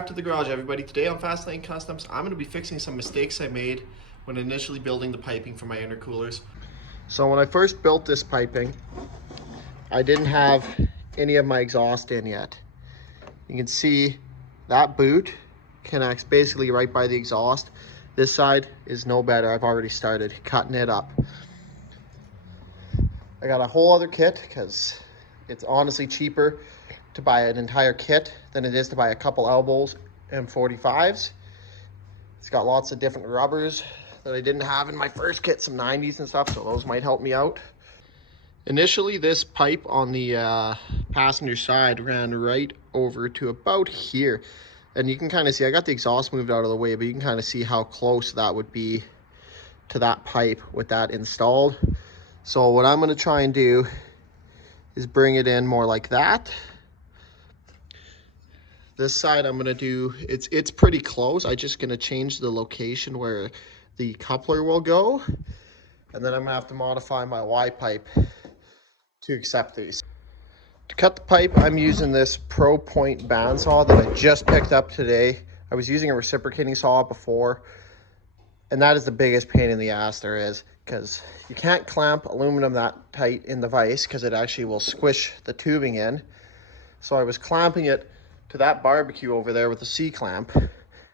back to the garage, everybody. Today on Fast Lane Customs, I'm going to be fixing some mistakes I made when initially building the piping for my intercoolers. So when I first built this piping, I didn't have any of my exhaust in yet. You can see that boot connects basically right by the exhaust. This side is no better. I've already started cutting it up. I got a whole other kit because it's honestly cheaper to buy an entire kit than it is to buy a couple elbows and 45s. It's got lots of different rubbers that I didn't have in my first kit, some 90s and stuff, so those might help me out. Initially, this pipe on the passenger side ran right over to about here. And you can kind of see, I got the exhaust moved out of the way, but you can kind of see how close that would be to that pipe with that installed. So what I'm going to try and do is bring it in more like that. This side I'm going to do, it's pretty close. I'm just going to change the location where the coupler will go. And then I'm going to have to modify my Y pipe to accept these. To cut the pipe, I'm using this Pro Point bandsaw that I just picked up today. I was using a reciprocating saw before, and that is the biggest pain in the ass there is, because you can't clamp aluminum that tight in the vise because it actually will squish the tubing in. So I was clamping it to that barbecue over there with a C-clamp,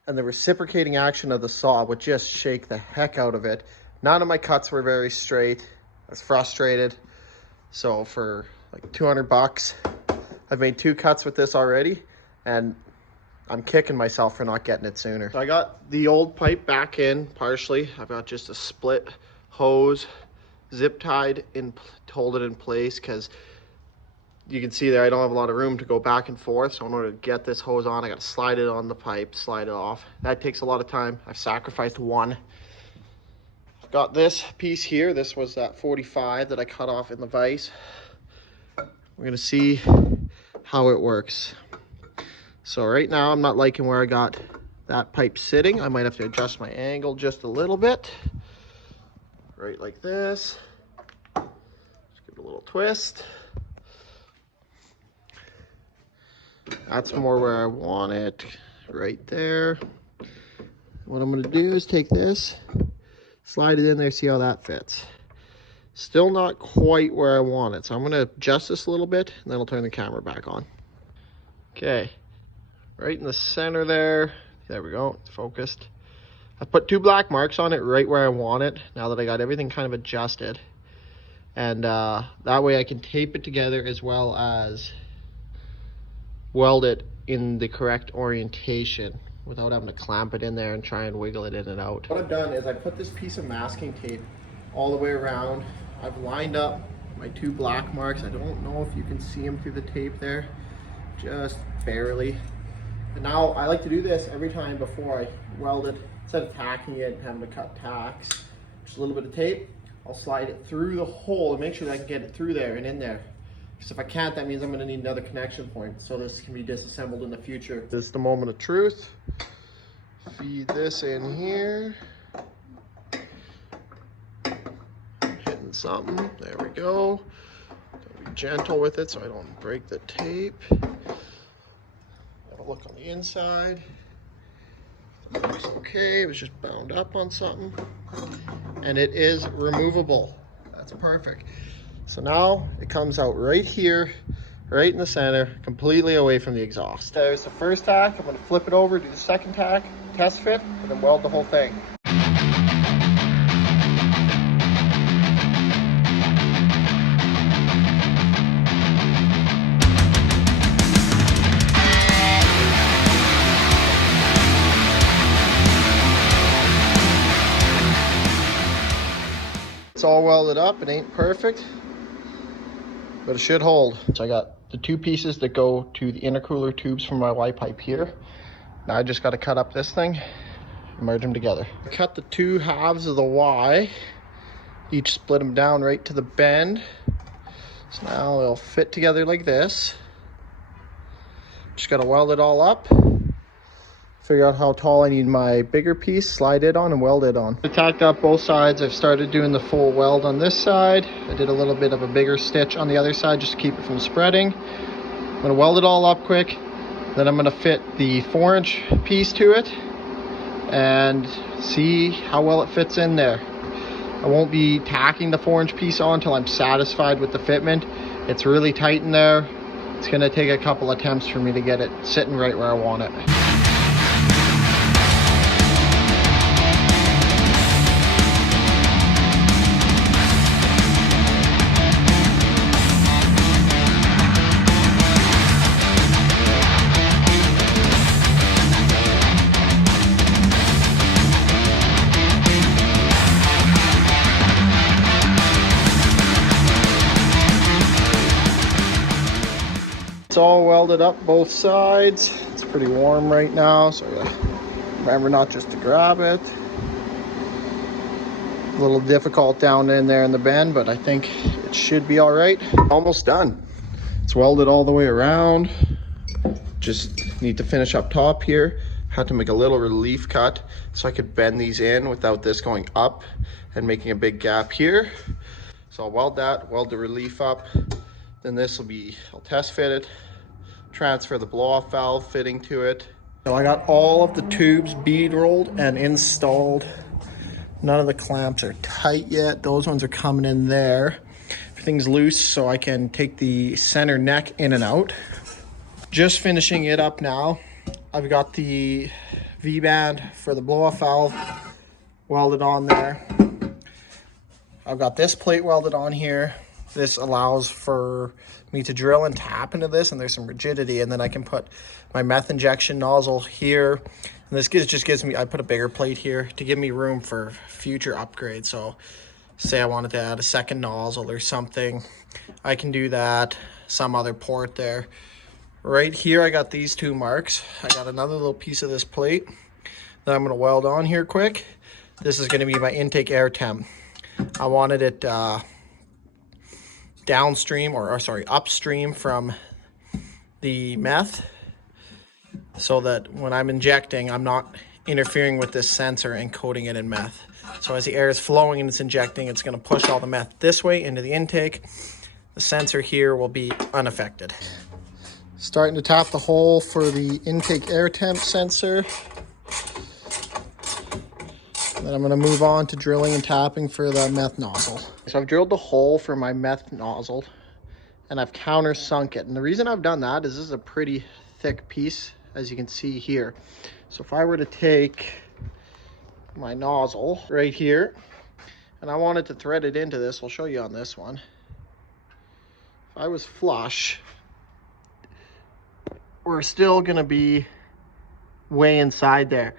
and the reciprocating action of the saw would just shake the heck out of it. None of my cuts were very straight. I was frustrated. So for like 200 bucks, I've made 2 cuts with this already, and I'm kicking myself for not getting it sooner. So I got the old pipe back in partially. I've got just a split hose, zip tied in, to hold it in place, because you can see there I don't have a lot of room to go back and forth. So in order to get this hose on, I got to slide it on the pipe, slide it off. That takes a lot of time. I've sacrificed one. I've got this piece here. This was that 45 that I cut off in the vise. We're going to see how it works. So right now I'm not liking where I got that pipe sitting. I might have to adjust my angle just a little bit. Right like this. Just give it a little twist. That's more where I want it, right there. What I'm going to do is take this, slide it in there, see how that fits. Still not quite where I want it, so I'm going to adjust this a little bit, and then I'll turn the camera back on. Okay, right in the center there. There we go, it's focused. I put 2 black marks on it right where I want it, now that I got everything kind of adjusted. And that way I can tape it together as well as weld it in the correct orientation without having to clamp it in there and try and wiggle it in and out. What I've done is I put this piece of masking tape all the way around. I've lined up my 2 black marks. I don't know if you can see them through the tape there, just barely. And now I like to do this every time before I weld it. Instead of tacking it and having to cut tacks, just a little bit of tape, I'll slide it through the hole and make sure that I can get it through there and in there. Because if I can't, that means I'm going to need another connection point, so this can be disassembled in the future. This is the moment of truth. Feed this in here. Hitting something. There we go. Gotta be gentle with it so I don't break the tape. Have a look on the inside. It looks okay. It was just bound up on something. And it is removable. That's perfect. So now it comes out right here, right in the center, completely away from the exhaust. There's the first tack. I'm going to flip it over, do the second tack, test fit, and then weld the whole thing. It's all welded up. It ain't perfect, but it should hold. So I got the 2 pieces that go to the intercooler tubes from my Y pipe here. Now I just got to cut up this thing and merge them together. I cut the 2 halves of the Y, each split them down right to the bend. So now they'll fit together like this. Just got to weld it all up. Figure out how tall I need my bigger piece, slide it on and weld it on. I tacked up both sides. I've started doing the full weld on this side. I did a little bit of a bigger stitch on the other side just to keep it from spreading. I'm gonna weld it all up quick, Then I'm gonna fit the 4-inch piece to it and see how well it fits in there. I won't be tacking the 4-inch piece on until I'm satisfied with the fitment. It's really tight in there. It's gonna take a couple attempts for me to get it sitting right where I want it. It's all welded up both sides. It's pretty warm right now, so remember not just to grab it. A little difficult down in there in the bend, but I think it should be all right. Almost done. It's welded all the way around. Just need to finish up top here. Had to make a little relief cut so I could bend these in without this going up and making a big gap here. So I'll weld that, weld the relief up. Then this will be, I'll test fit it, transfer the blow-off valve fitting to it. So I got all of the tubes bead rolled and installed. None of the clamps are tight yet. Those ones are coming in there. Everything's loose so I can take the center neck in and out. Just finishing it up now. I've got the V-band for the blow-off valve welded on there. I've got this plate welded on here. This allows for me to drill and tap into this, and there's some rigidity, and then I can put my meth injection nozzle here. And this just gives me, I put a bigger plate here to give me room for future upgrades. So say I wanted to add a second nozzle or something, I can do that. Some other port there. Right here, I got these 2 marks. I got another little piece of this plate that I'm gonna weld on here quick. This is gonna be my intake air temp. I wanted it downstream or sorry, upstream from the meth so that when I'm injecting, I'm not interfering with this sensor and coating it in meth. So as the air is flowing and it's injecting, it's gonna push all the meth this way into the intake. The sensor here will be unaffected. Starting to tap the hole for the intake air temp sensor. Then I'm gonna move on to drilling and tapping for the meth nozzle. So I've drilled the hole for my meth nozzle and I've countersunk it. And the reason I've done that is this is a pretty thick piece, as you can see here. So if I were to take my nozzle right here and I wanted to thread it into this, I'll show you on this one. If I was flush, we're still gonna be way inside there.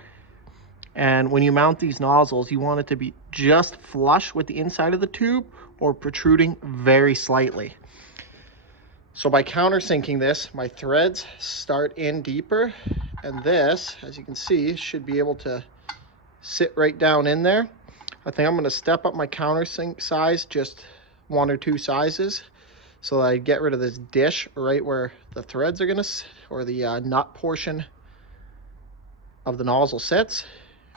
And when you mount these nozzles, you want it to be just flush with the inside of the tube or protruding very slightly. So by countersinking this, my threads start in deeper, and this, as you can see, should be able to sit right down in there. I think I'm gonna step up my countersink size just 1 or 2 sizes so that I get rid of this dish right where the threads are gonna, or the nut portion of the nozzle sits.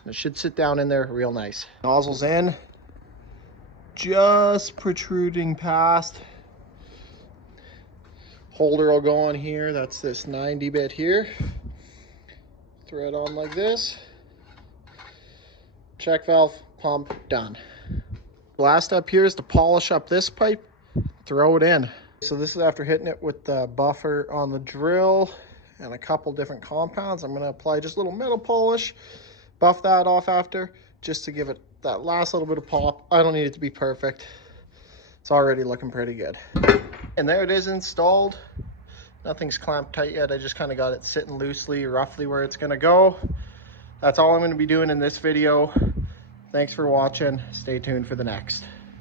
And it should sit down in there real nice. Nozzle's in, just protruding past. Holder will go on here. That's this 90 bit here. Thread on like this. Check valve, pump, done. Last step here is to polish up this pipe, throw it in. So this is after hitting it with the buffer on the drill and a couple different compounds. I'm gonna apply just a little metal polish, buff that off after, just to give it that last little bit of pop. I don't need it to be perfect. It's already looking pretty good. And there it is installed. Nothing's clamped tight yet. I just kind of got it sitting loosely, roughly where it's gonna go. That's all I'm gonna be doing in this video. Thanks for watching. Stay tuned for the next.